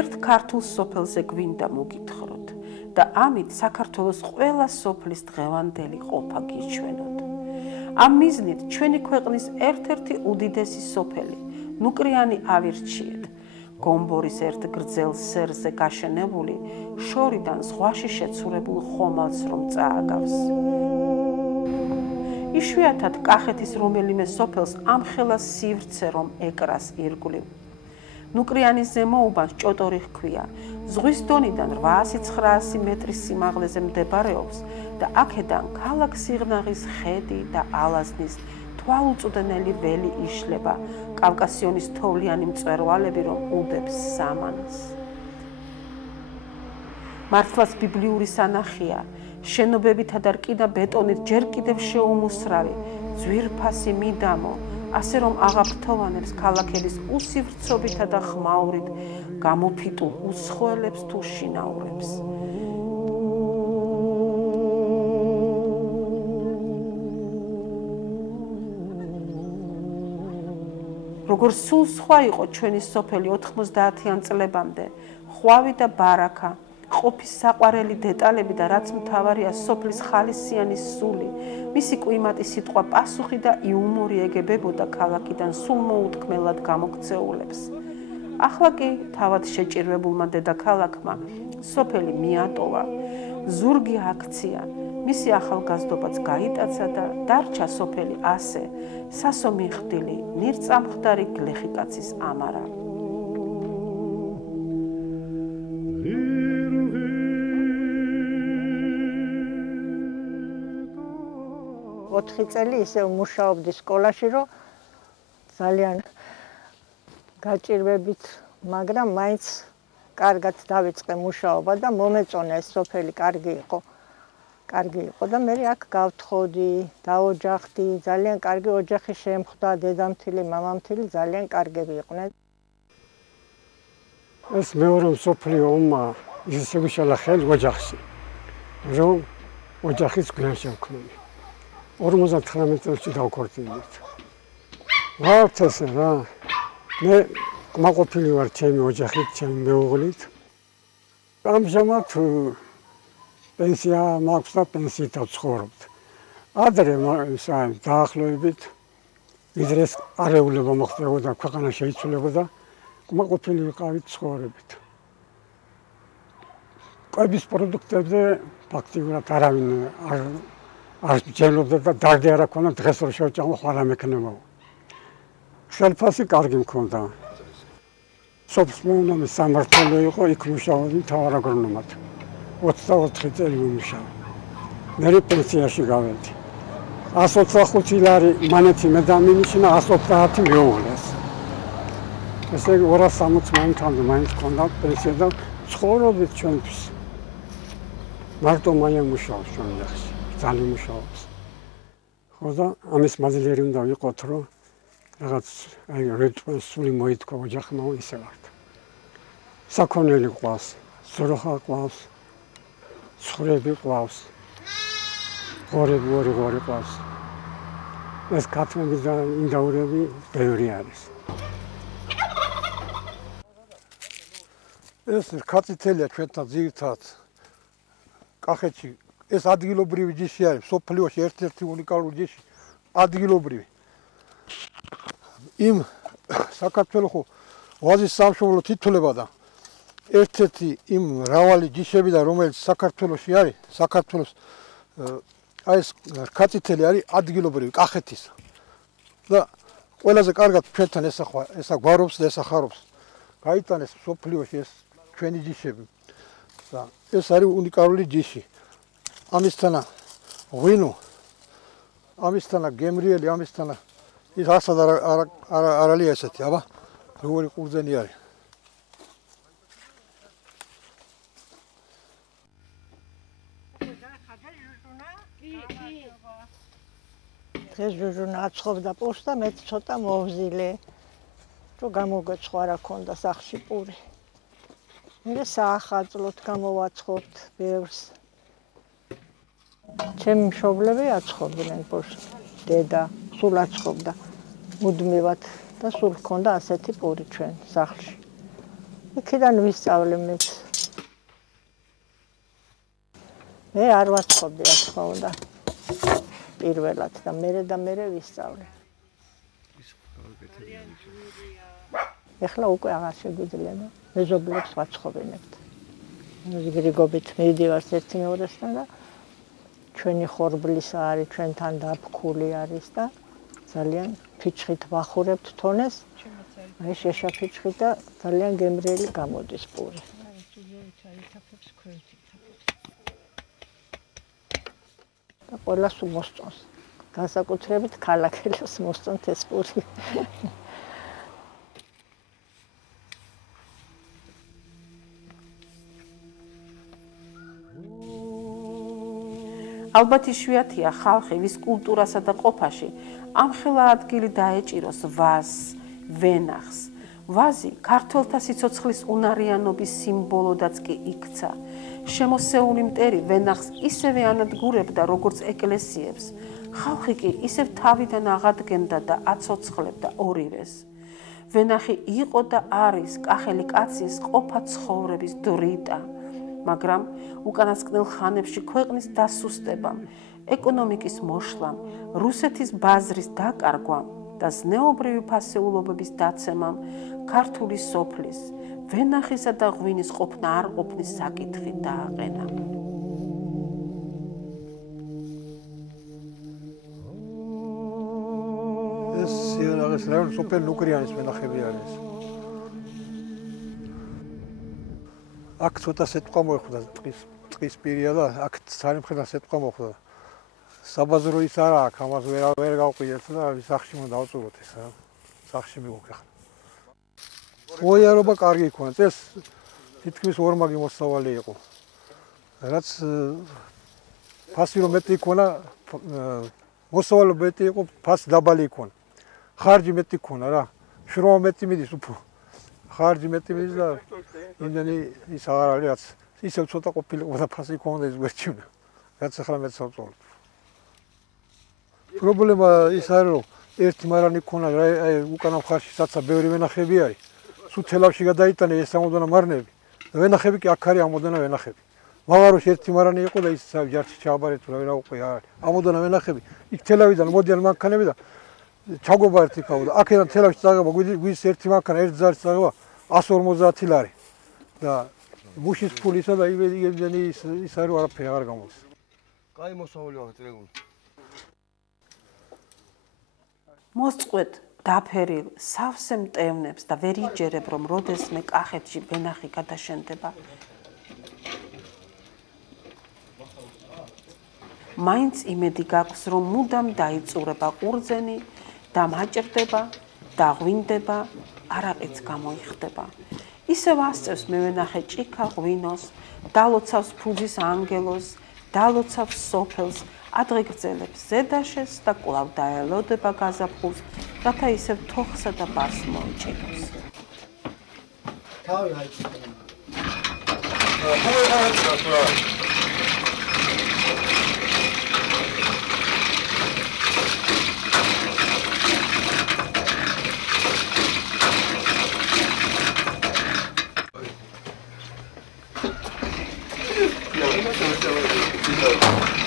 ერთ ქართულ სოფელზე გვინდა მოგითხროთ და ამით საქართველოს ყველა სოფლის დღევანდელი ყოფა გიჩვენოთ. ამ მიზნით ჩვენი ქვეყნის ერთ-ერთი უდიდესი სოფელი ნუკრიანი ავირჩიეთ, გომბორის ერთ გრძელ სერზე გაშენებული შორიდან ზღვაში შეცურებულ ხომალდს რომ წააგავს. იშვიათად კახეთის რომელიმე სოფელს ამხელა სივრცე რომ ეკრას ირგვლივ. ნუკრიანის ზემოუბანს ჭოტორი ჰქვია, ზღვის დონიდან 800-900 მეტრის სიმაღლეზე მდებარეობს და აქედან ქალაქ სიღნაღის ხედი და ალაზნის თვალუწვდენელი ველი იშლება, კავკასიონის თოვლიანი მწვერვალები რომ უდებს სამანს. მართლაც ბიბლიური სანახია, შენობებითა და რკინა ბეტონით ჯერ კიდევ შეუმუსრავი, ძვირფასი მიდამო, ასე რომ აღაფრთოვანებს ქალაქების უსივრცობითა და ხმაურით გამოფიტულ უსხოელებს თუ შინაურებს. როგორც სულ სხვა იყო ჩვენი სოფელი 90-იან წლებამდე, ხვავი და ბარაქა, ყოფის საყვარელი დეტალები და რაც მთავარია სოფლის ხალისიანი სული, მისი კვიმატი სიტყვა პასუხი და იუმორი ეგებებოდა ქალაქიდან სულ მოუთქმელად გამოქცეულებს. ახლა კი თავად შეჭირვებულმა დედაქალაქმა სოფელი მიატოვა, ზურგი აქცია, მისი ახალგაზრდობაც გაიტაცა და დარჩა სოფელი ასე, სასომიხდილი, ნირწამხდარი გლეხიკაცის ამარა. 4 წელი ისე მუშაობდი სკოლაში, რომ ძალიან გაჭირვებით, მაგრამ მაინც კარგად დავიწყე მუშაობა და მომეწონა ეს სოფელი კარგი იყო და მე აქ გავთხოვდი, დაოჯახდი, ძალიან კარგი ოჯახი შემხვდა, დედამთილი, მამამთილი ძალიან კარგები იყვნენ. ეს მეორე მსოფლიო ომმა ისე შეგვიშალა ხელი ოჯახში, რომ ოჯახის გვიან შევქმნი. 59 წელს დავქორწინდით. ვართ ესე რა. მე კმაყოფილი ვარ ჩემი ოჯახით, ჩემი მეუღლით. ამჟამად პენსია მაქვს და პენსიით ვცხოვრობ. ადრე დაახლოებით ვიდრე არეულობა მოხდებოდა, ქვეყანა შეიცვლებოდა, კმაყოფილი ვიყავით ცხოვრებით. კვების პროდუქტებზე ფაქტიურად არავინ არ ჯეროდა და დარდი არ აქვს, დღეს რო შევჭამო ხარ ამექნება. ხელფასი კარგი მქონდა. სოფლის მეურნეობის სამმართველო იყო, იქ მუშაობდი მთავარ აგრონომად. 24 წელი ვიმუშავრე. მე პენსიაში გავედი. 125 ლარი მანეთი მე დამინიშნა, 130 მეუღლეს. ესე იგი 260 მანეთამდე მაინც მქონდა პენსია და ცხოვრობით ჩვენთვის. მარტო მაია მუშაობს ჩვენ ოჯახში. ძალიან მუშაობს. ხო და ამის მაძლერი უნდა ვიყოთ, რომ რაღაც აი რიტუალს სული მოითქვა ოჯახმა ისე ვართ. საქონელი ყავს, ზროხა ყავს, ცხვრები ყავს, ღორი ყავს. ეს ქათმები და ინდაურები ბევრი არის. ეს ქათითელია ჩვენთან ძირითადად კახეთში. ეს ადგილობრივი ჯიში არის, სოფლიოში ერთ-ერთი უნიკალური ჯიში, ადგილობრივი. იმ საქართველოს ვაზის სამშობლო თითოლება და ერთ-ერთი იმ მრავალი ჯიშებიდან, რომელიც საქართველოში არის, საქართველოს აი ეს ქათითელი არის ადგილობრივი კახეთის. და ყველაზე კარგად ჩვენთან ესა გვარობს და ესახარობს. გაიტანეს სოფლიოში ეს ჩვენი ჯიშები. და ეს არის უნიკალური ჯიში. ამისთანა ღვინო, ამისთანა გემრიელი, ამისთანა ის ასად არ არალია ესეთი, აბა, როგორი ყურძენი არის. დღეს ჯუჯუნა აცხობდა პურს და მეც ცოტა მოვზილე. რომ გამოგეცხვა რა ქონდა სახში პური. მე საახალწლოდ გამოვაცხობთ ბევრს. ჩემი მშობლები აცხობდნენ პურს. დედა სულ აცხობდა მუდმივად და სულ ჰქონდა ასეთი პური ჩვენ სახლში. იქიდან ვისწავლე მეც. მე არ ვაცხობდი რა თქმა უნდა. პირველად და მე ვისწავლე. ეხლა უკვე აღარ შეგვიძლია მეზობლებს ვაცხობინებთ. გრიგობით მივდივართ ერთი მეორესთან და ჩვენი ხორბლისა არის, ჩვენთან დაფქული არის და ძალიან ფიჩხით ვახურებთ თონეს. აი შეშაფიჩხით და ძალიან გემრიელი გამოდის პური. და ყველას მოსწონს. განსაკუთრებით ქალაქელებს მოსწონთ ეს პური. ალბათ იშვიათია ხალხი, ვის კულტურასა და ყოფაში ამხელა ადგილი დაეჭიროს ვაზს, ვენახს. ვაზი ქართველთა სიცოცხლის უნარიანობის სიმბოლოდაც კი იქცა. შემოსეული მტერი ვენახს ისევე ანადგურებდა, როგორც ეკლესიებს. ხალხი კი ისევ თავიდან აღადგენდა და აცოცხლებდა ორივეს. ვენახი იყო და არის კახელი კაცის ყოფა ცხოვრების დრიტა. მაგრამ უკანასკნელ ხანებში ქვეყნის დასუსტებამ, ეკონომიკის მოშლამ, რუსეთის ბაზრის დაკარგვამ და ზნეობრივი ფასეულობების დაცემამ ქართული სოფლის, ვენახისა და ღვინის ყოფნა არ ყოფნის საკითხი დააყენა. ეს სიარაღის რაიონი სოფელ ნუკრიანის ვენახები არის. აქ ცოტა სიტყვა მოხვდა ტყის პირია და აქ სამხედრო სიტყვა მოხვდა. საბაზრო ის არა აქ, ამას ვერ გავყვიეთ და სახში უნდა დავწუროთ ეს რა. სახში მივუქე ხა. ოიარობა კარგი იქნა. ეს თითქმის ორმაგი მოსავალი იყო. რაც ფასი რომ მეტი იქნა, მოსავალი მეტი იყო, ფასი დაბალი იქნა. ხარჯი მეტი იქნა რა. შრომა მეტი მიდის უფრო. ხარჯი მეტი მიდის და იმდენი ის აღარ არის რაც ისევ ცოტა ყოფილიყო და ფასი ქონდა ის გვერდჩივნა. რაც ახლა მეც დავწოვოთ. პრობლემა ის არის რომ ერთი მარანი ქონა აი უკანა მხარში საცა ბევრი ვენახები არის. სულ თელავში გადაიტანე ეს ამოდანა მარნები. ვენახები კი აქ არის ამოდანა ვენახები. მაღაროში ერთი მარანი იყო და ის ჯარში ჩააბარეთ რა ვერა უკვე არის. ამოდანა ვენახები იქ თელავიდან მოდიან მანქანები და ჩაგობა ერთი ქავა და აქედან თელავში წაღება გვიზ ერთი მანქანა ერთ ზარს წაღება 150 ლარი. და მუშის ფულისა და იმდენი ის არის არაფერი აღარ გამოდის. კაი მოსავალი ვარ წრეგული. მოსწყვეტ დაფერილ სავსე მტევნებს და ვერ იჯერებ რომ როდესმე კახეთში ვენახი გადაშენდება. მაინც იმედი გაქვს რომ მუდამ დაიწურება ყურძენი და მაჭრდება და ღვინდება, არაყიც გამოიხდება. ისევ ასწევს მევენახე ჭიქა ღვინოს, დალოცავს ფუძის ანგელოს, დალოცავს სოფელს, ადღეგრძელებს ზედაშეს და კვლავ დაელოდება გაზაფხულს, რათა ისევ თოხსა და ბარს მოიჭიროს. თავი აიწია.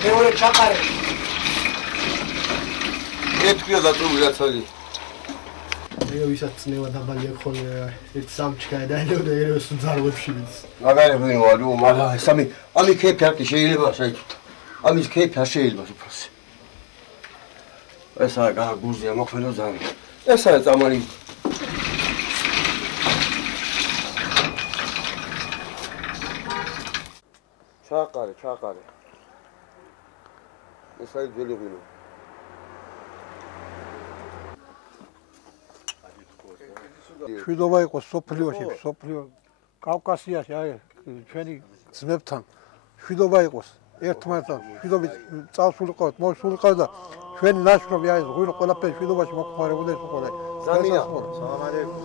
მეორე ჩაყარე. ეთქვია დაწული რაც არის. ეგ ვისაც წნევა დაბალი აქვს ხოლმე ერთ სამჩქა დაელოდა ეროს ძარღვებში მის. მაგარი ღვინო არის, მაგრამ სამი ამი ქეფი არ შეიძლება საერთოდ. ამის ქეფი არ შეიძლება უფროსი. ეს არა გურზია მოქმედო ზარი. ეს არა წამალი. ჩაყარე. ეს არის ძველი ღვინო. შვიდობა იყო სოფლიოში, კავკასიაში, აი ჩვენი ძმებთან. შვიდობა იყოს ერთმანეთთან. შვიდობით წავსულიყავთ, მოვსულიყავთ და ჩვენ ნაშრომი არის ღვინო ყველაფერი შვიდობაში მოხმარებული ეს ყველა. ზამია. სალამ ალეიკუმ.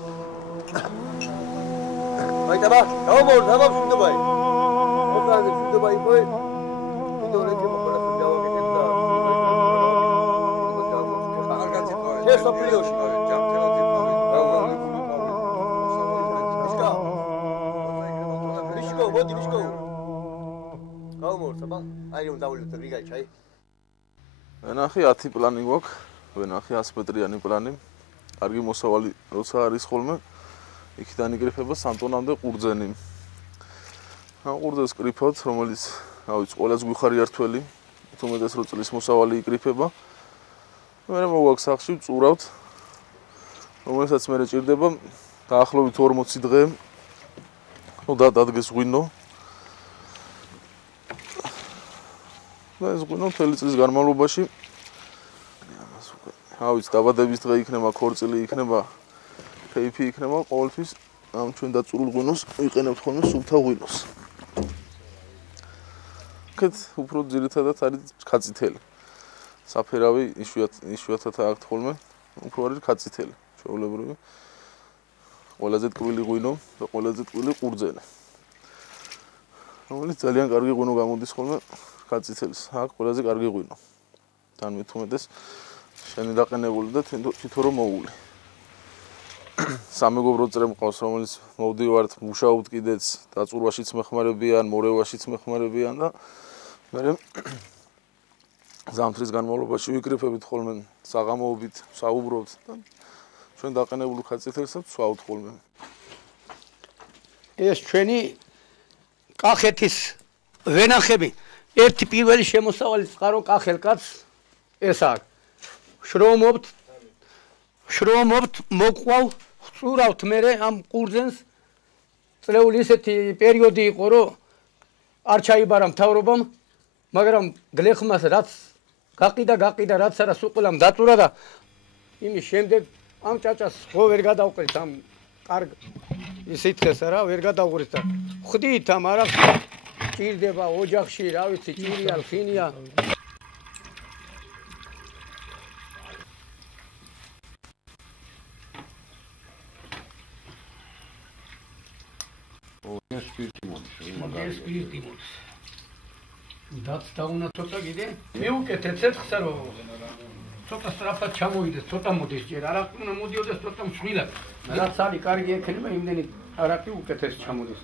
მაიტაბა, გამომორ, შვიდობაი. მოგაზე შვიდობაი ყოე. ვიდეოლეთი მოყოლა თუ დავაკეთებდა. კარგად იყო. ეს ოპრიოში. ჯამთელად იყო. მოდი მიშკო. გამომორ, საბა. აი რომ დავილოთ რიგაი ჩაი. ვენახი 10 პლანი გვაქვს, ვენახი 100 მეტრიანი პლანი. კარგი მოსავალი როცა არის ხოლმე, იქიდან იკრიფება 3 ტონამდე ყურძენი. ამ ყურძენს კრიფავთ, რომელიც, რა ვიცი, ყველას გვიხარი ართველი, თუმეტეს რო წლის მოსავალი იკრიფება. მე მოგვაქვს სახში ვწურავთ, რომელსაც მე ჭირდება დაახლოებით 40 დღე. ნუ დადგეს ღვინო. და ეს ღვინო მთელი წლის განმავლობაში რა ვიცი, დაბადების დღე იქნება, ქორწილი იქნება, ფეიფი იქნება, ყოველთვის ამ ჩვენ დაწურულ ღვინოს ვიყენებთ ხოლმე სუფთა ღვინოს. კეთ უფრო ძირითადად არის ქაცითელი. საფერავი იშვიათად აქვთ ხოლმე, უფრო არის ქაცითელი, ჩვეულებრივი. ყველაზე ტკბილი ღვინო და ყველაზე ტკბილი ყურძენი. რომელიც ძალიან კარგი ღვინო გამოდის ხოლმე ქაცითელს. აქ ყველაზე კარგი ღვინო. თან მithumetes შენი დაყენებული და თვითონ რომ მოული. სამეგობრო წრე მყავს, რომელიც მოვდივართ, მუშაობთ კიდეც, დაწურვაშიც მეხმარებიან, მორევაშიც მეხმარებიან და მე ზამთრის განმავლობაში ვიკრიფებით ხოლმე საღამოობით, საუბრობთ და ჩვენ დაყენებული ქაცითელსაც ვსვავთ ხოლმე. ეს ჩვენი კახეთის ვენახები, ერთი პირველი შემოსავალი წყარო კახელკაც ეს აქვს. შრომობთ, მოყვავ, ვწურავთ მე ამ ყურძენს. წლეული ისეთი პერიოდი იყო, რომ არ ჩაიბარა მთავრობამ, მაგრამ გლეხმას რაც გაყიდა, რაც არა სულ დაწურა და იმის შემდეგ ამ ჭაჭას ხო ვერ გადავყრით ამ კარგ ისითხეს რა, ვერ გადავყრით და ხვდით ამ არა ჭირდება ოჯახში, რა ვიცი, ჭირია, ხინია. დაც დაუნა ცოტა კიდე მივუკეთეთ ცეცხლსა რომ ცოტა სწრაფად ჩამოვიდეს, ცოტა მოდის ჯერ, არა უნდა მოდიოდეს ცოტა მსხვილად. რაც არის კარგი ექნება, იმდენი არაფერი უკეთეს ჩამოდის.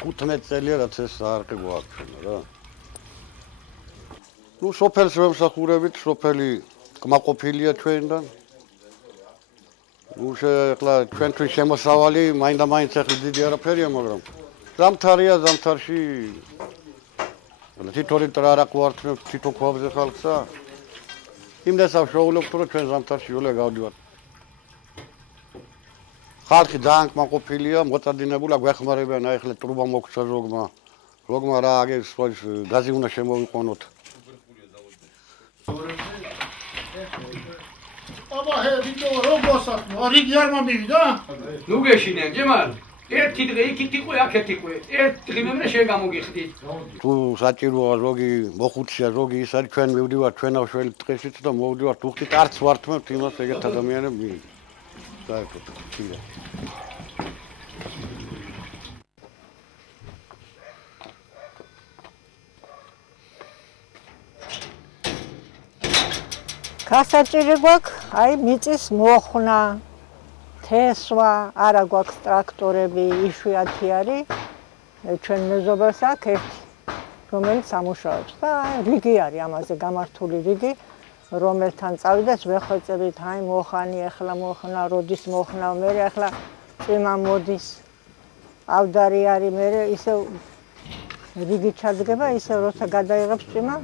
15 წელია რაც ეს არყი გვაქვს რა. ნუ სოფელს ვემსახურებით, სოფელი კმაყოფილია ჩვენთან. ნუ ახლა ჩვენთვის შემოსავალი მაინდა-მაინც ახლა დიდი არაფერია, მაგრამ ზამთარია, ზამთარში თითოეული ტრარა გვართმევთ თითო ქვაბზე ხალხსა. იმდენს ავშოულებთ, რომ ჩვენ ზამთარში ოლე გავდივართ. ხალხი ძალიან კმაყოფილია, მოწადინებულა გვეხმარებიან, აი ახლა ტრუბა მოგცა როგმა რა აგებს, გაზი უნდა შემოვიყონოთ. აბა ჰე ვიდო როგორსაც რიგი არ მომივიდა? ნუ გეშინე ჯემალ. ერთი დღე იქით იყო, აქეთ იყო. ერთი დღე მე შენ გამოგიხდით. თუ საჭიროა ზოგი მოხუცია, ზოგი ის არის ჩვენ მივდივართ ჩვენ ავშველით დღესით და მოვდივართ უხდით არც ვართმევთ იმას ეგეთ ადამიანები. საერთოდ ხილა. გასაჭირი გვაქვს, აი მიწის მოხნა, თესვა, არა გვაქვს ტრაქტორები, იშვიათი არის. ჩვენ მეზობელს აქვს ერთი, რომელიც ამუშავებს და რიგი არის ამაზე გამართული რიგი, რომელთან წავიდეს ვეხვეწებით, აი მოხანი, ახლა მოხნა, როდის მოხნა, მე ახლა წვიმა მოდის. ავდარი არის, მე ისე რიგი ჩადგება, ისე როცა გადაიღებს წვიმა.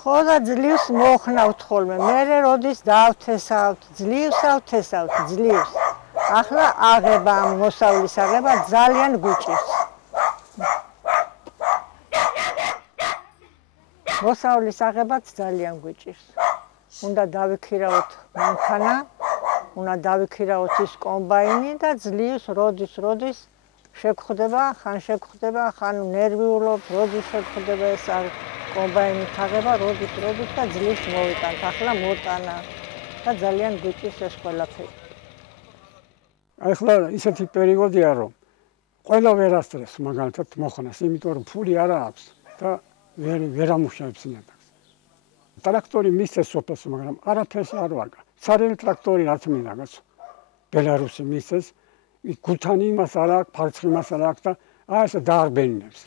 ხო და ძლივს მოხნავთ ხოლმე, მე როდის დავთესავთ, ძლივს ავთესავთ, ძლივს. ახლა აღება ამ მოსავლის აღება ძალიან გვიჭირს. მოსავლის აღებაც ძალიან გვიჭირს. უნდა დავიქირავოთ მანქანა, უნდა დავიქირავოთ ის კომბაინი და ძლივს როდის შეგხვდება, ხან შეგხვდება, ხან ნერვიულობ, როდის შეგხვდება ეს არის. კომბაინით აღება როდით და ძლივს მოვიტანთ. ახლა მოტანა და ძალიან გვიწვის ეს ყველაფერი. ახლა ისეთი პერიოდია, რომ ყველა ვერ ასწრებს მაგალითად მოხანას, იმიტომ რომ ფული არ აქვს და ვერ ამუშავებს ნიადაგს. ტრაქტორი მისცეს სოფელს, მაგრამ არაფერს არ ვარგა. ცარიელი ტრაქტორი რაც მინდაგაც ბელარუსი მისცეს, გუთანი იმას არ აქვს, ფარცხი იმას არ აქვს და აი ესე დაარბენინებს.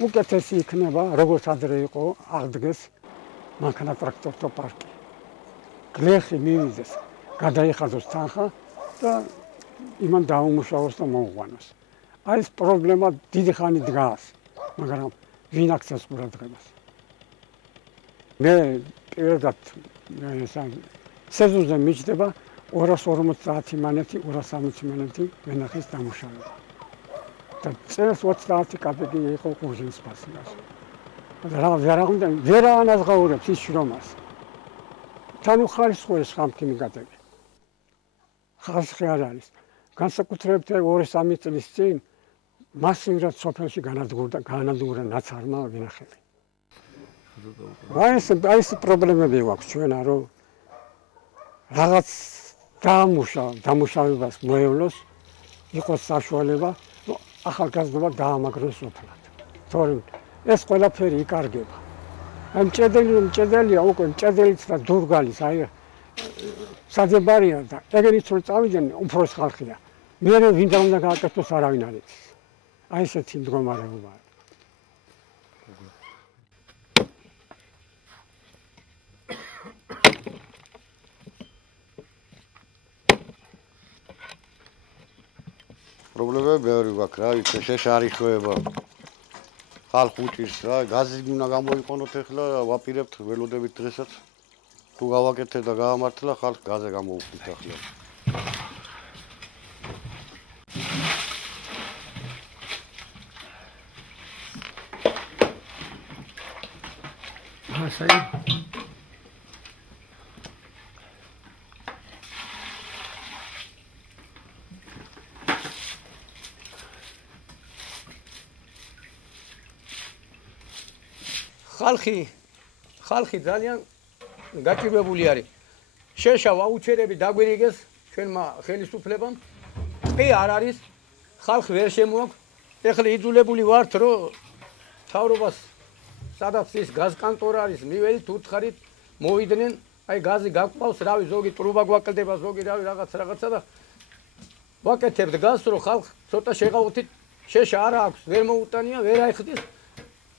უკეთესი იქნება, როგორც ადრე იყო, აღდგეს მანქანა ტრაქტორთა პარკი. გლეხი მივიდეს, გადაიხადოს თანხა და იმან დაუმუშავოს და მოუყვანოს. აი ეს პრობლემა დიდი ხანი დგას, მაგრამ ვინ აქცევს ყურადღებას? მე პირადად სეზონზე მიჩნდება 250 მანეთი, 260 მანეთი ვენახის დამუშავება. და წელს 30 კაპიკი იყო ყურძნის ფასი. ვერ ანაზღაურებს ის შრომას. თან უხარისხოა ხალხი მიგატები. ხალხი არ არის. განსაკუთრებით 2-3 წლის წინ მასიურად სოფელში განადგურდა ნაცარმა ვინახები. აი ეს პრობლემები გვაქვს ჩვენ, რომ რაღაც დამუშავებას მოევლოს, იყოს საშუალება ახალგაზრდობა დაამაგროს სოფლად. თორემ ეს ყველაფერი იკარგება. აი მჭედელია უკვე მჭედელიც და დურგალის, აი საძებარია და ეგენიც რომ წავიდნენ უფროს ხალხია. მე ვინ უნდა გააკეთოს არავინ არ იცის. აი ესეთი მდგომარეობაა. პრობლემები ბევრი გვაქვს რა, იცი შეშარიხოება. ხალხი უჭირს რა, გაზი უნდა გამოიყენოთ ახლა, ვაპირებთ ველოდებით დღესაც. თუ გავაკეთე და გაამართლა, ხალხი გაზე გამოუხდით ახლა. ასაი ხალხი ძალიან გაჭირვებული არის. შეშა ვაუჩერები დაგვირიგეს ჩვენმა ხელისუფლებამ. კი არ არის, ხალხი ვერ შემოაქვს. ეხლა იძულებული ვართ, რომ თავრობას სადაც ის გაზკანტორა არის, მიველით უთხარით მოვიდნენ, აი გაზი გაგვყავს, რავი, ზოგი ტრუბა გვაკლდება, ზოგი რავი რაღაცა და ვაკეთებთ გაზს, რომ ხალხი ცოტა შეღავთით, შეშა არ აქვს, ვერ მოუტანია, ვერ აიხდის.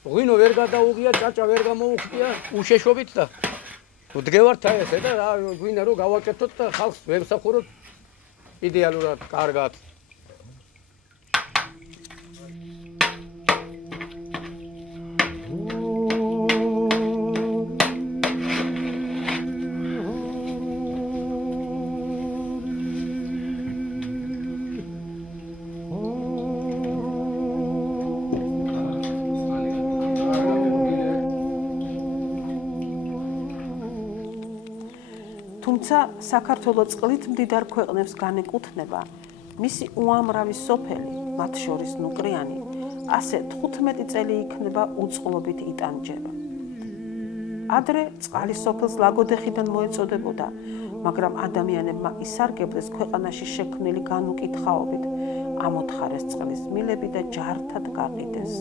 ღვინო ვერ გადაუღია, ჭაჭა ვერ გამოუხდია უშეშობით და დგევართ აი ესე და რა გვინდა რომ გავაკეთოთ და ხალხს ვემსახუროთ იდეალურად, კარგად. თუმცა საქართველოს წყლით მდიდარ ქვეყნებს განეკუთვნება მისი უამრავი სოფელი, მათ შორის ნუკრიანი, ასე 15 წელი იქნება უწყლობით იტანჯება. ადრე წყალი სოფელს ლაგოდეხიდან მოეწოდებოდა, მაგრამ ადამიანებმა ისარგებლეს ქვეყანაში შექმნილი განუკითხაობით, ამოთხარეს წყლის მილები და ჯართად გაყიდეს.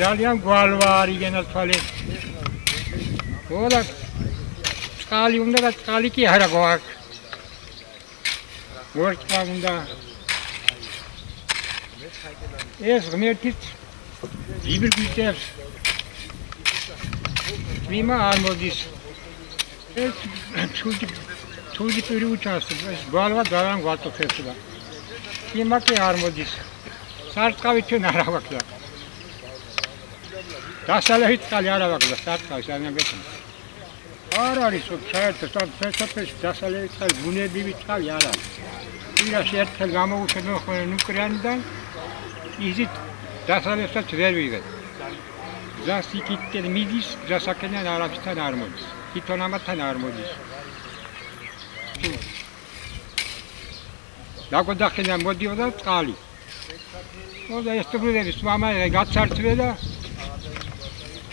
ძალიან გვალვა არის გენათვალე. ყველა წყალი უნდა და წყალი კი არა გვაქვს. ვორტყა უნდა. ეს ღმერთით იბირგვიწევს. ვიმა არ მოდის. ეს თუდი პირი უჩასებს. ეს გვალვა ძალიან გვაწუხებს და. ვიმა კი არ მოდის. სარწყავი ჩვენ არ აგვაქვს. დასალეით წყალი არ ავაგდა, სარწყავი ძალიან გეცნო. არ არის საერთოდ საფესოფეში დასალევი წყალი, ბუნებრივი წყალი არ არის. პირაში ერთხელ გამოუშვებენ ხოლმე ნუკრიანიდან, იზით დასალევსაც ვერ ვიღებ. გზას იქით მიდის, გზას აქედან არაფრთან არ მოდის. თვითონ ამათთან არ მოდის. დაგოდახიდან მოდიოდა წყალი. მოდა ესტუბრების მამა გაცარცვე და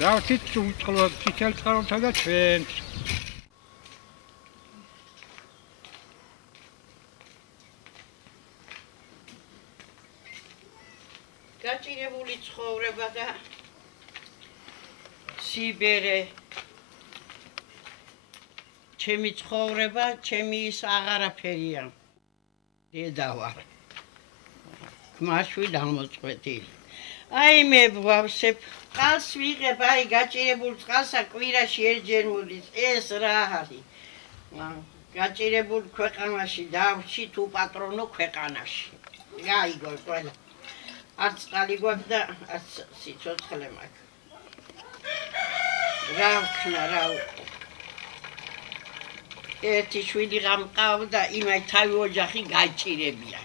დავთით უწყლო ციცელ წყალთა და ჩვენს. გაჭირებული ცხოვრება და სიბერე ჩემი ცხოვრება, ჩემი ის აღარაფერია. დედა ვარ. მაშვი დამოწყვეტი. აი მე ვავსებ, წყალს ვიღებ, აი გაჭირებულ წყალსა კვირაში ერთჯერ მოდის. ეს რა არის? გაჭირებულ ქვეყანაში დავში თუ პატრონო ქვეყანაში. გაიგო ყველა. არც წყალი გვაქვს და არც სიცოცხლე მაქვს. რა ვქნა რა ერთი შვილი გამყავდა, იმაი თავი ოჯახი გაჭირებია.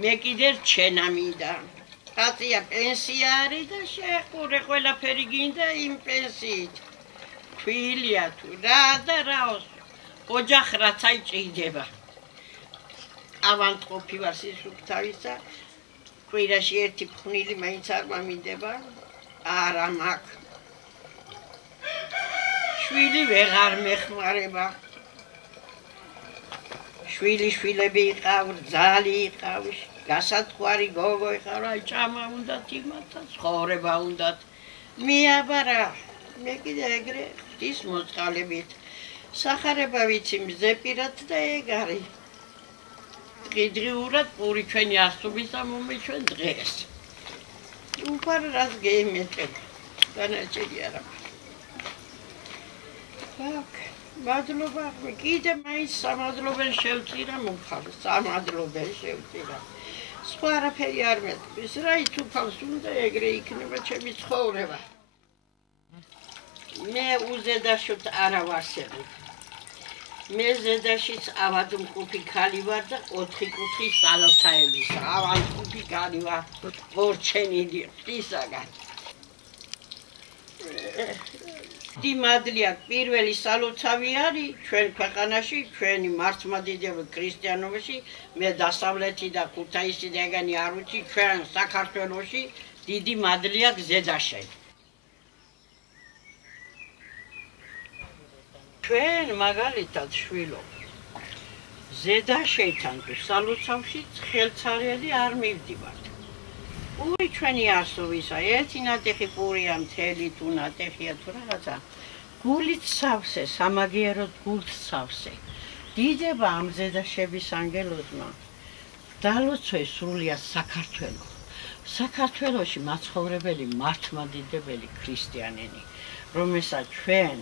მე კიდე რჩენა მინდა. კაცია პენსია არის და შეყურე ყველაფერი გინდა იმ პენსიით. ქვილია თუ რა და რაოს. ოჯახ რაც აი ჭირდება. ავანტყოფი ვარ სისუფთავისა. კვირაში ერთი ფხვნილი მაინც არ მამინდება. არა მაქვს. შვილი ვეღარ მეხმარება. შვილები იყავს, ძალი იყავს, გასათქვარი გოგო იყავს, აი ჭამა უნდათ იმათა, ცხოვრება უნდათ. მიაბარა, მე კიდე ეგრე ღვთის მოწყალებით. სახარება ვიცი მზეპირად და ეგ არის. დღიურად პური ჩვენი ასუბისა მომეჩვენ დღეს. უფარ რას გეიმეწება, განაჭერი არა. მადლობა, კიდე მაინც სამადლობენ შევწირა მომხარ, სამადლობენ შევწირა. სხვა არაფერი არ მეტყვის, რა ითუფავს უნდა ეგრე იქნება ჩემი ცხოვრება. მე უზედაშოთ არა ვარსებობ. მე ზედაშიც ავადმყოფი ქალი ვარ და 4 კუთხის სალოცავების. ავადმყოფი ქალი ვარ, ორჩენილი ღვთისაგან. დიმადლია პირველი სალოცავი არის ჩვენ ქვეყანაში, ჩვენი მართლმადიდებლური ქრისტიანობაში, მე დასავლეთი და ქუთაისი და ეგენი არ ვიცი, ჩვენ საქართველოში დიდი მადლია ზედაშენ. ჩვენ მაგალითად შვილო ზედაშენთან თუ სალოცავში ხელცარიელი არ მივდივართ. პური ჩვენი არსობისა, ერთი ნატეხი პურია მთელი თუ ნატეხია თუ რაღაცა. გულით სავსე, სამაგიეროდ გულთ სავსე. დიდება ამ ზედაშების ანგელოზმა. დალოცვე სრულია საქართველო. საქართველოში მაცხოვრებელი მართლმადიდებელი ქრისტიანენი, რომელსაც ჩვენ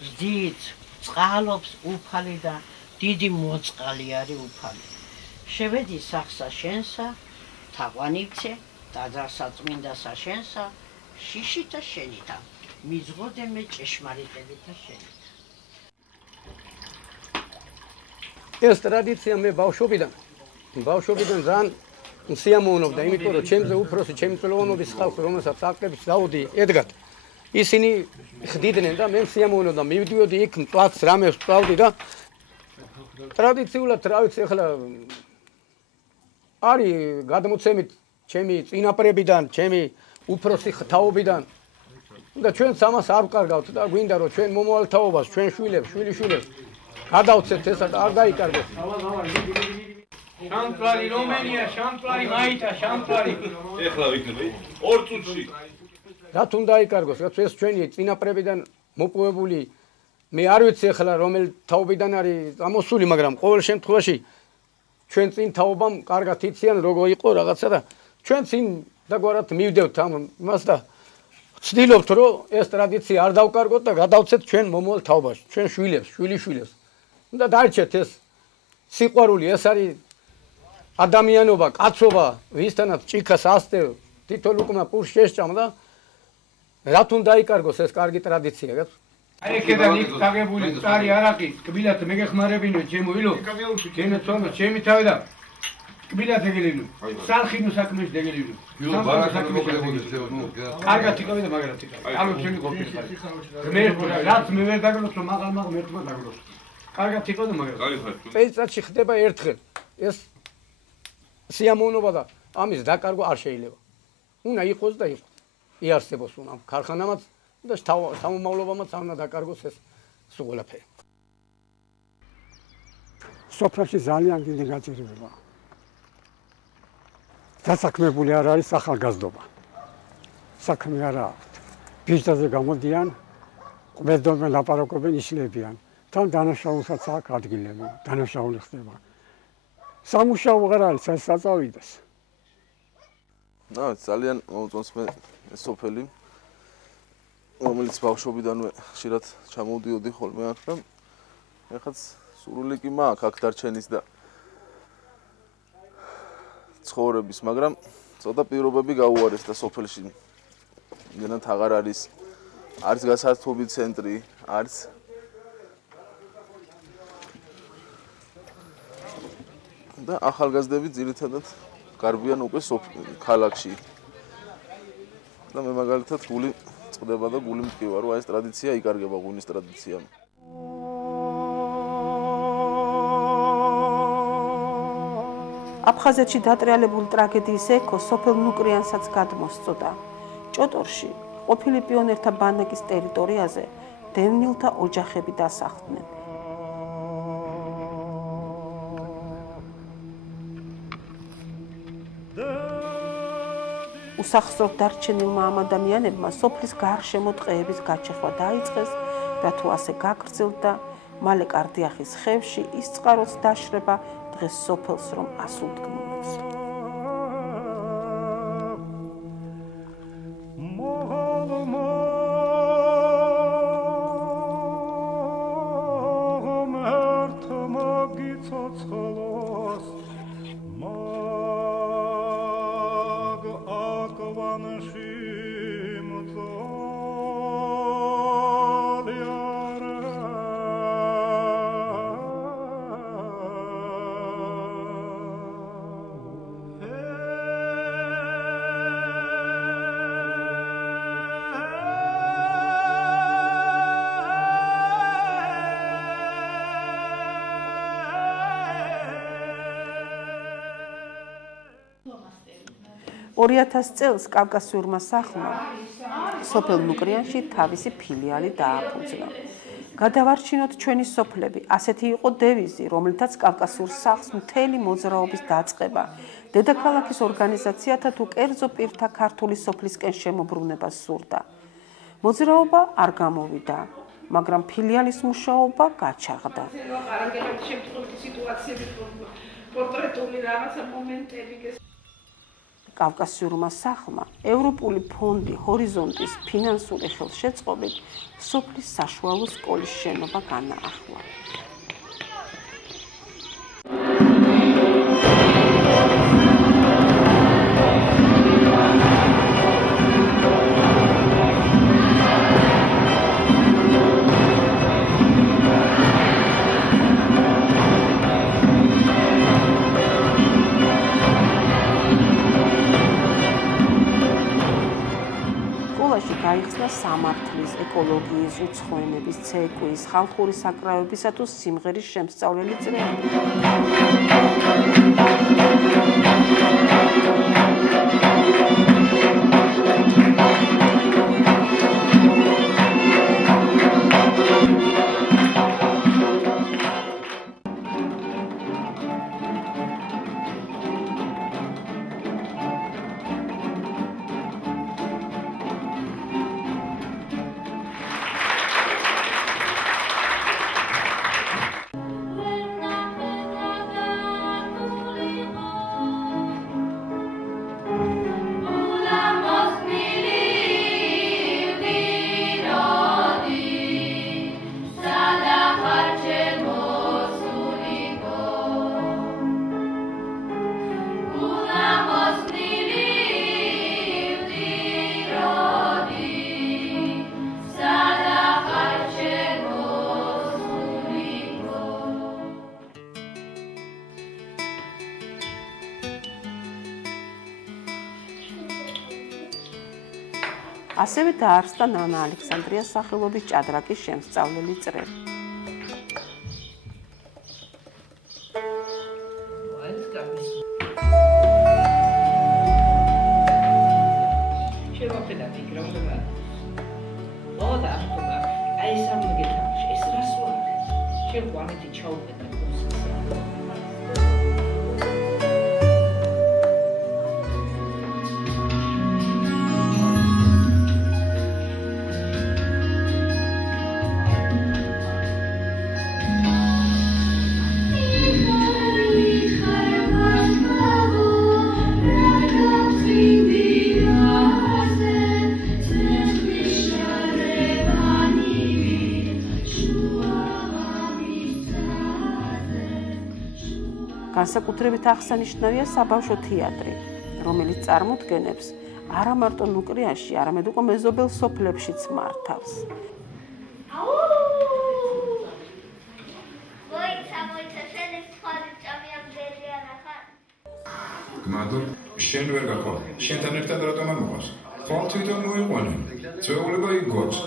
ვზდით, წყალობს უფალი და დიდი მოწყალი არის უფალი. შევედი სახსა შენსა, თაყვანივცე, დაძარსაწმინდასა შენსა, შიშითა შენითა, მიზღოდე მე ჭეშმარიტებითა შენითა. ეს ტრადიცია მე ბავშვობიდან ძალიან სიამოვნებდა, იმიტომ რომ ჩემზე უფროსი, ჩემი წლოვანობის ხალხი, რომელსაც აკრების დაუდი ედგათ, ისინი ხდიდნენ და მე სიამოვნებდა, მივდიოდი იქ მწვავდს, რამეს ვწვავდი და ტრადიციულად რა ვიცი ახლა არის გადმოცემით ჩემი წინაპრებიდან, ჩემი უფროსი ხთაობიდან და ჩვენც ამას არ ვკარგავთ და გვინდა რომ ჩვენ მომავალ თაობას, ჩვენ შვილებს, შვილიშვილებს გადავცეთ ესა და არ დაიკარგოს. შამპლარი რომენია, შამპლარი მაითა, შამპლარი. ეხლა ვიქნები 2 წუთში. რა თუნ დაიკარგოს, რაც ეს ჩვენი წინაპრებიდან მოპოვებული მე არ ვიცი ახლა რომელ თაობიდან არის ამოსული, მაგრამ ყოველ შემთხვევაში ჩვენ წინ თაობამ კარგად იციან როგორ იყო რაღაცა და ჩვენ წინ დაგვარად მივდევთ ამ იმას და ვცდილობთ რომ ეს ტრადიცია არ დავკარგოთ და გადავცეთ ჩვენ მომავალ თაობაში, ჩვენ შვილებს, შვილიშვილებს. უნდა დაარჩეთ ეს სიყვარული, ეს არის ადამიანობა, კაცობა, ვისთანაც ჭიქას ასწევ, თითო ლუკმა პურს შესჭამ და რა თუნ დაიკარგოს ეს კარგი ტრადიცია, აი ეკედა ნიკთაგებული წარი არაკი კბილად მეგეხმარებინო ჩემო ილო ჩემო ცოლო ჩემი თავი და კბილად ეგელინო სალხინო საქმეში დეგელინო კარგად იკავე და მაგრად იკავე ალო ჩემი გოფის ხარი მე რაც მე ვერ დაგლოცო მაღალ მერთმა დაგლოცო კარგად იკავე და მაგრად წელიწადში ხდება ერთხელ ეს სიამოვნობა და ამის დაკარგვა არ შეიძლება უნდა იყოს და იყოს იარსებოს უნდა ქარხანამაც და სამომავლობამაც უნდა დაკარგოს ეს სულაფერი. სოფელში ძალიან დიდი გაჭირვებაა. დასაქმებული არ არის ახალგაზრდობა. საქმე არ აქვს. ბიჭდაზე გამოდიან, ყვედობენ, ლაპარაკობენ, იშლებიან. თან დანაშაულსაც აქვს ადგილები, დანაშაული ხდება. სამუშაო არ არის, ეს საწავიდეს. ძალიან მოუწონს მე ეს სოფელი. რომელიც ბავშვობიდანვე ხშირად ჩამოვდიოდი ხოლმე აქ და ეხაც სურვილი კი მაქვს აქ დარჩენის და ცხოვრების, მაგრამ ცოტა პირობები გაუარეს და სოფელში იმენად აღარ არის გასართობი ცენტრი, არის და ახალგაზრდები ძირითადად გარბიან უკვე ქალაქში და მე მაგალითად გული წდება და გული მტკივა, რომ ეს ტრადიცია იკარგება, ღვინის ტრადიცია. აფხაზეთში დატრიალებული ტრაგედიის ექო სოფელ ნუკრიანსაც გადმოსწოდა. ჭოტორში ყოფილი პიონერთა ბანაკის ტერიტორიაზე დევნილთა ოჯახები დასახლდნენ. უსახსროდ დარჩენილმა ამ ადამიანებმა სოფლის გარშემო ტყეების გაჩეხვა დაიწყეს და თუ ასე გაგრძელდა, მალე კარდიახის ხევში ის წყაროც დაშრება დღეს სოფელს რომ ასულდგმულს. წელს კავკასიურმა სახლმა სოფელ ნუკრიანში თავისი ფილიალი დააფუძნა. გადავარჩინოთ ჩვენი სოფლები, ასეთი იყო დევიზი, რომელთაც კავკასიურ სახლს მთელი მოძრაობის დაწყება, დედაქალაქის ორგანიზაციათა თუ კერძო პირთა ქართული სოფლისკენ შემოbrunება სურდა. მოძრაობა არ გამოვიდა, მაგრამ ფილიალის მუშაობა გაჩაღდა. კავკასიურმა სახლმა ევროპული ფონდი ჰორიზონტის ფინანსური ხელშეწყობით სოფლის საშუალო სკოლის შენობა განაახლა. გაიხსნა სამართლის, ეკოლოგიის, უცხოენების, ცეკვის, ხალხური საკრავებისა თუ სიმღერის შემსწავლელი წრეები. ასევე დაარსდა ნანა ალექსანდრიას სახელობის ჭადრაკის შემსწავლელი წრე. განსაკუთრებით აღსანიშნავია საბავშვო თეატრი, რომელიც წარმოდგენებს არა მარტო ნუკრიანში, არამედ უკვე მეზობელ სოფლებშიც მართავს. გმადლობ, შენ ვერ გახვალ, შენთან ერთად რატომ არ მოყავს? ხვალ თვითონ მოიყვანე, წვეულება იქ გვაქვს.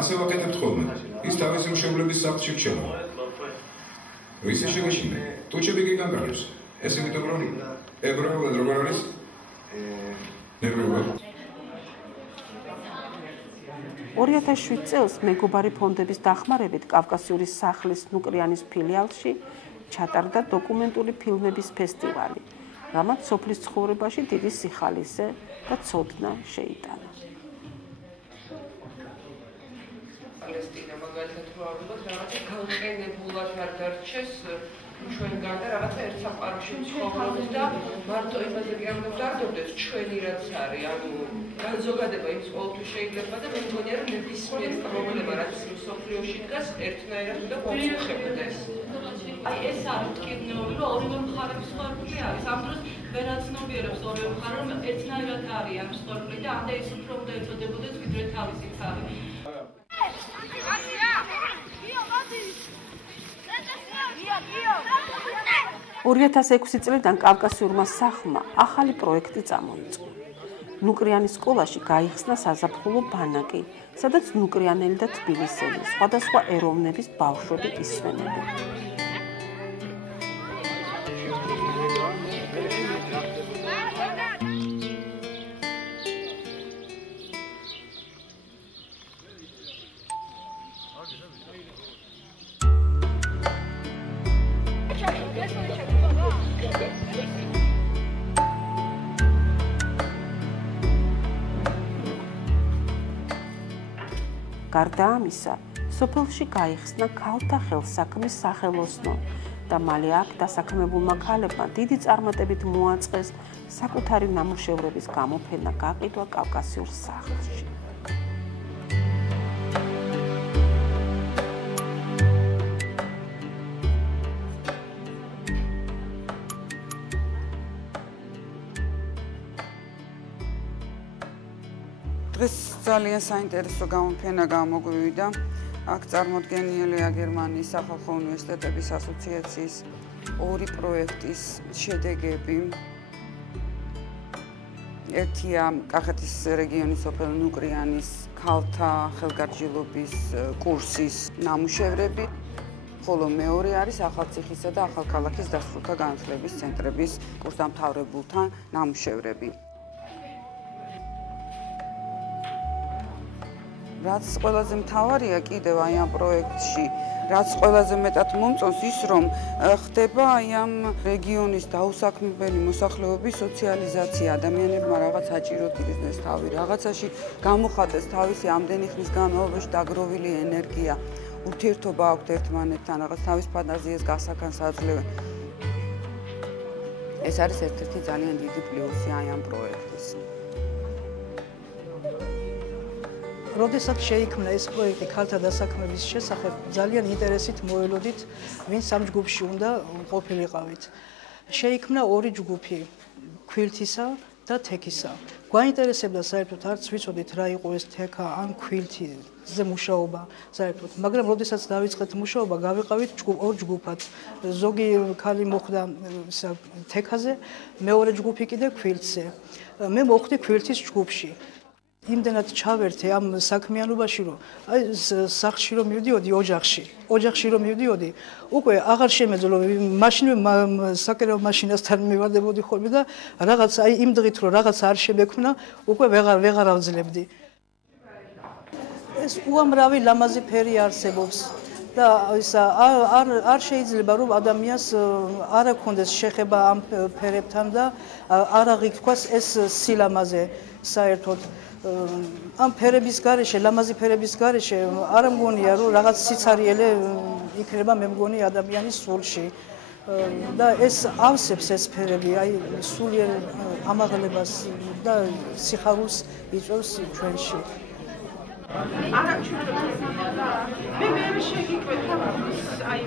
ასე ვაკეთებთ ხოლმე, ის თავისი მშობლების სახლში რჩება. ვისი შეგეშინდა? ტუჩები კი განგარებს. ეს იმიტომ რომ ებრაულად როგორ არის? ნერვიულად. 2007 წელს მეგობარი ფონდების დახმარებით კავკასიური სახლის ნუკრიანის ფილიალში ჩატარდა დოკუმენტური ფილმების ფესტივალი, რამაც სოფლის ცხოვრებაში დიდი სიხალისე და ცოდნა შეიტანა. პალესტინა მაგალითად რო ავიღოთ, რაღაცა განყენებულად არ დარჩეს ჩვენგან და რაღაცა ერთ საყაროში ცხოვრობთ და მარტო იმაზე კი არ დავდარდობდეთ ჩვენი რაც არის, ანუ განზოგადება ის ყოველთვის შეიძლება და მე მგონია რომ ნებისმიერი პრობლემა რაც სოფლიოში დგას ერთნაირად უნდა გვაწუხებდეს. აი ეს არის მტკივნეული, რომ ორივე მხარების ხარული არის. ამ დროს ვერაცნობიერებს ორივე მხარე რომ ერთნაირად არიან მსხვერპლი და ამდე ის უფრო უნდა ეწოდებოდეს ვიდრე თავისი თავი. 2006 წლიდან კავკასიურმა სახლმა ახალი პროექტი წამოიწყო. ნუკრიანის სკოლაში გაიხსნა საზაფხულო ბანაკი, სადაც ნუკრიანელი და თბილისელი, სხვადასხვა ეროვნების ბავშვები ისვენებენ. გარდა ამისა, სოფელში გაიხსნა ქალთა ხელსაქმის სახელოსნო და მალე აქ დასაქმებულმა ქალებმა დიდი წარმატებით მოაწყეს საკუთარი ნამუშევრების გამოფენა გაყიდვა კავკასიურ სახლში. დღეს ძალიან საინტერესო გამოფენა გამოგვივიდა. აქ წარმოდგენილია გერმანიის სახალხო უნივერსიტეტების ასოციაციის ორი პროექტის შედეგები. ერთია კახეთის რეგიონის სოფელ ნუკრიანის ქალთა ხელგარჯილობის კურსის ნამუშევრები, ხოლო მეორე არის ახალციხისა და ახალქალაქის დასრულთა განათლების ცენტრების კურსდამთავრებულთა ნამუშევრები. რაც ყველაზე მთავარია კიდევ აი ამ პროექტში, რაც ყველაზე მეტად მომწონს ის, რომ ხდება აი ამ რეგიონის დაუსაქმებელი მოსახლეობის სოციალიზაცია, ადამიანებმა რაღაც საჭიროდ იგრძნეს თავი, რაღაცაში გამოხატეს თავისი ამდენი ხნის განმავლობაში დაგროვილი ენერგია, ურთიერთობა აქვთ ერთმანეთთან, რაღაც თავის ფანტაზიას გასაგანს აძლევენ. ეს არის ერთ-ერთი ძალიან დიდი პლუსი აი ამ პროექტის. როდესაც შეიქმნა ეს პროექტი ქალთა დასაქმების შესახებ, ძალიან ინტერესით მოელოდით, ვინც ამ ჯგუფში უნდა ყოფილიყავით. შეიქმნა ორი ჯგუფი, ქვილთისა და თექისა. გვაინტერესებდა საერთოდ არც ვიცოდით რა იყო ეს თექა ან ქვილთიზე მუშაობა საერთოდ, მაგრამ როდესაც დავიწყეთ მუშაობა, გავიყავით ორ ჯგუფად. ზოგი ქალი მოხვდა თექაზე, მეორე ჯგუფი კიდე ქვილთზე. მე მოხვდი ქვილთის ჯგუფში. იმდენად ჩავერთე ამ საქმიანობაში, რომ აი სახლში რომ მივდიოდი ოჯახში რომ მივდიოდი, უკვე აღარ შემეძლო მაშინვე საკერავ მაშინასთან მივარდებოდი ხოლმე და რაღაც აი იმ დღით რომ რაღაც არ შემექმნა, უკვე ვეღარ ავძლებდი. ეს უამრავი ლამაზი ფერი არსებობს და ისა არ შეიძლება რომ ადამიანს არ აქონდეს შეხება ამ ფერებთან და არ აღიქواس ეს სილამაზე საერთოდ ამ ფერების გარეშე, ლამაზი ფერების გარეშე არ მგონია რომ რაღაც სიცარიელე იქნება მე მგონი ადამიანის სულში და ეს ავსებს ეს ფერები აი სულიერ ამაღლებას და სიხარულს იწვევს ჩვენში. არა ჩვენებია მე შეგიკვეთა აი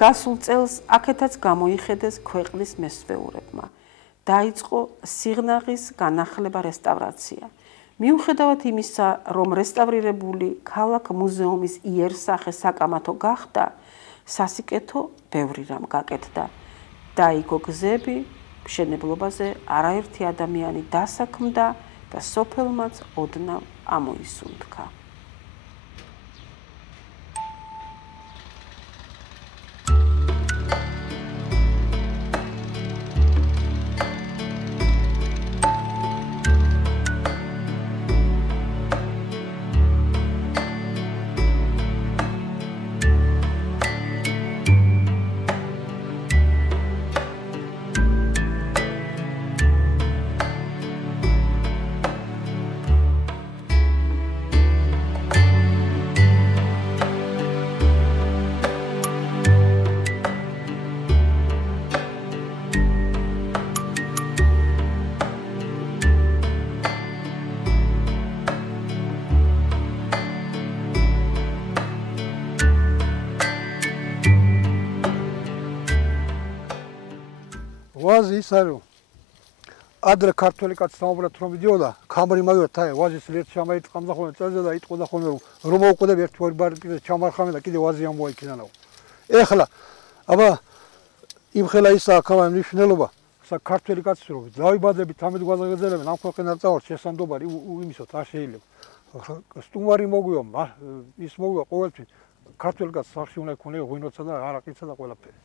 გასულ წელს აქეთაც გამოიხედეს ქვეყნის მესვეურებმა. დაიწყო სიღნაღის განახლება რესტავრაცია. მიუხედავად იმისა, რომ რესტავრირებული ქალაქ მუზეუმის იერსახე საკამათო გახდა, სასიკეთო ბევრი რამ გაკეთდა. დაიგო გზები, მშენებლობაზე არაერთი ადამიანი დასაქმდა და სოფელმაც ოდნავ ამოისუნთქა. ვაზი ის არის რომ ადრე ქართველი კაცი საუბრად რომ მიდიოდა ქამრი მოვიდა თაი ვაზის ლერთ ჩამაიწყამდა ხოლმე წელზე და იტყოდა ხოლმე რომ მოვუყოდებ ერთი ორი ბარი კიდე ჩამარხამე და კიდე ვაზი ამოიქინანო ეხლა აბა იმ ხელა ისა აქ ამ მნიშვნელობა ქართველი კაცი რომ დავიბადებით ამით გვაზრდელები ამ ქვეყნად წავარ შესანდობარი იმისოთ არ შეიძლება სტუმარი მოგვიო ის მოგვიო ყოველთვის ქართველი კაცი სახში უნდა იქონია ღვინოცა და არაყიცა და ყველაფერი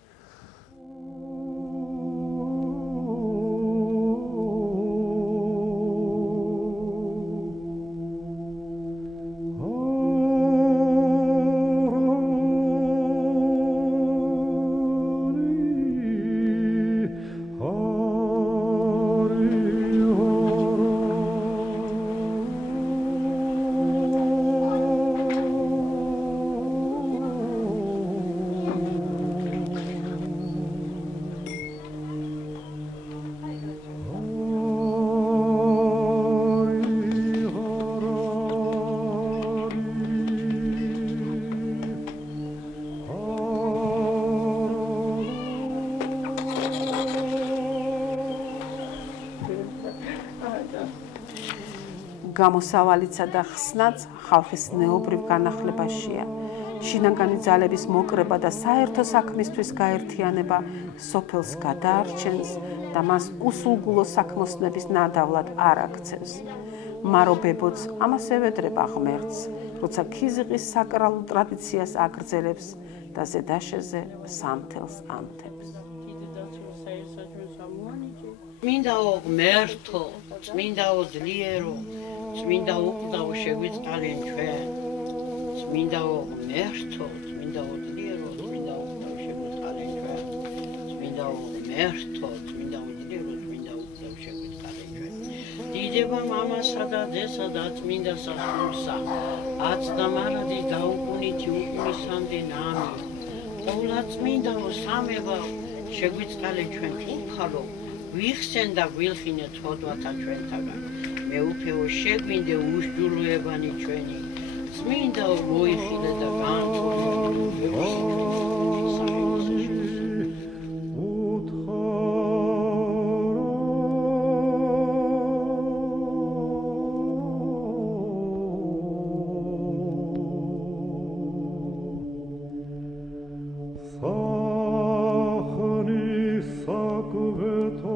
გამოსავალიცა და ხსნაც ხალხის ნეობრივ განახლებაშია. შინაგანი ძალების მოკრება და საერთო საქმისთვის გაერთიანება სოფელს გადაარჩენს და მას უსულგულო საქმოსნების ნადავლად არ აქცევს. მარობებოც ამას ევედრება ღმერთს, როცა ქიზიყის საკრალულ ტრადიციას აგრძელებს და ზედაშეზე სამთელს ანთებს. წმინდაო ღმერთო, წმინდაო ძლიერო, წმინდა უკვდავ შეგვიწყალენ ჩვენ. წმინდაო ღმერთო, წმინდაო ძლიერო, წმინდა უკვდავ შეგვიწყალენ ჩვენ. წმინდაო ღმერთო, წმინდაო ძლიერო, წმინდაკვდავ შეგვიწყალენ ჩვენ. დიდება მამასა და ძესა და წმინდა სასულსა, აცდა მარადი დაუყუნითი უყმისამდე ნამი. ყოვლა წმინდაო სამება შეგვიწყალენ ჩვენ უფალო, ვიხსენ და გვილხინე ცოდვათა ჩვენთაგან. მეუფეო შეგვინდე უშჯულოებანი ჩვენი, წმინდაო მოიხილე და სახნის საკვეთო